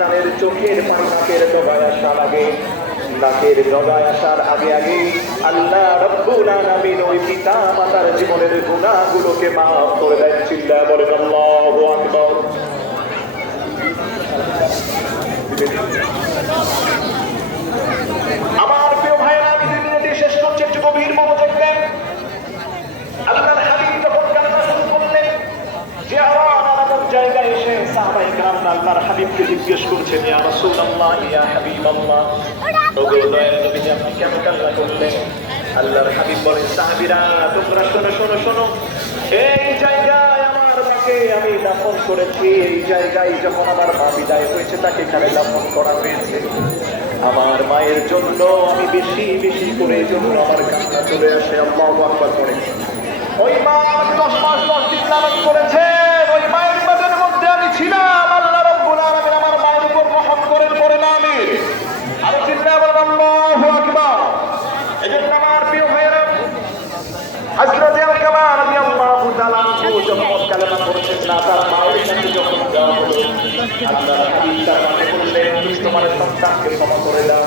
সন্তানের চোখের পানি নাকের ডোবায় আসার আগে, নাকের ডোবায় আসার আগে আগে আল্লাহ রব্বুল আলামিন ওই পিতা মাতার জীবনের গুণাগুলোকে মাফ করে দেয় চিল্লায় বলে আল্লাহু আকবার। কারাম আল্লাহর হাবিবকে জিজ্ঞেস করছেন, ইয়া রাসূলুল্লাহ, ইয়া হাবিবাল্লাহ? ওগো দয়াল নবী আপনি কেন কান্না করলেন? আল্লাহর হাবিব বলেন, সাহাবীরা, তোমরা শোনো শোনো শোনো। এই জায়গায় আমার মাকে আমি দাফন করেছি। এই জায়গায় যখন আমার মা বিদায় হয়েছে, তাকে এখানে দাফন করা হয়েছে। আমার মায়ের জন্য আমি বেশি বেশি করে জন্য আমার কান্না চলে আসে। আল্লাহ আকবার করে ওই মা আমাকে দশ মাস দশ দিন লালন করেছেন ওই মায়ের মাঝের মধ্যে আমি ছিলাম আল্লাহ রব্বুল আলামিন আমার মায়ের উপর রহম করেন পরে না আমি আর চিন্তা বলেন আল্লাহু আকবার এজন্য আমার প্রিয় ভাইয়েরা হযরত আল-কামা রাদিয়াল্লাহু তাআলা আনহু যখন কালেমা পড়ছেন না তার মায়ের কাছে যখন যাওয়া হলো হাবিব তার মাকে বললেন তুমি তোমার সন্তানকে ক্ষমা করে দাও।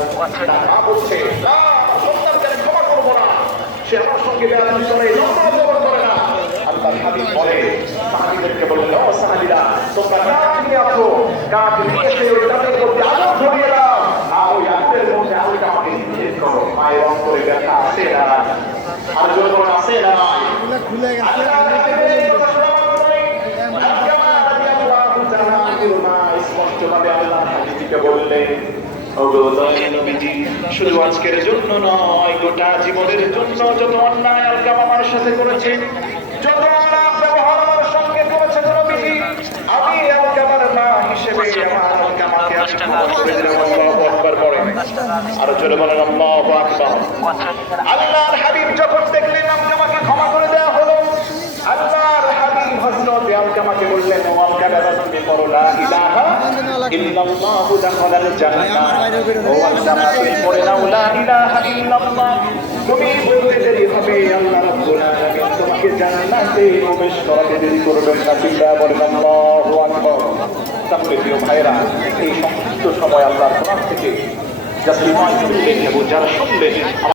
মা বলছে না সন্তানকে আমি ক্ষমা করব না। সে আমার সঙ্গে বেড়ানো করে লম্বা করে না। আল্লাহর হাবিব বলে সাহাবীদেরকে বললেন ও সাহাবীরা তোমরা কাঠ নিয়ে আসো কাঠ নিয়ে এসে ওই কাঠের মধ্যে আলো ধরিয়ে দাও? আর ওই আগুনের মধ্যে আলোটা আমাকে নিক্ষেপ করো মায়ের অন্তরে ব্যথা আছে না? আর যখন আছে না? খুলে গেছে। স্পষ্টভাবে আল্লাহর হাবিবকে বললেন করে আল্লাহু চলে বলেন, আল্লাহু আল্লাহর হাবিব যখন দেখলেন আলকামাকে ক্ষমা করে দেওয়া হলো। আল্লাহর হাবিব আলকামাকে বললেন লা ইলাহা ইল্লাল্লাহু দাখালাল জান্নাহ ও আল্লামা তুমি পড়ে নাও লা ইলাহা ইল্লাল্লাহ। তুমি বলতে দেরি হবে আল্লাহ রাব্বুল আলামিন তোমাকে জান্নাতে প্রবেশ করাতে দেরি করবেন না চিল্লা বলেন আল্লাহু আকবার। তাহলে প্রিয় ভাইরা এই সংক্ষিপ্ত সময় আল্লাহর কোরআন থেকে যা শ্রীমান করলেন এবং যারা শুনলেন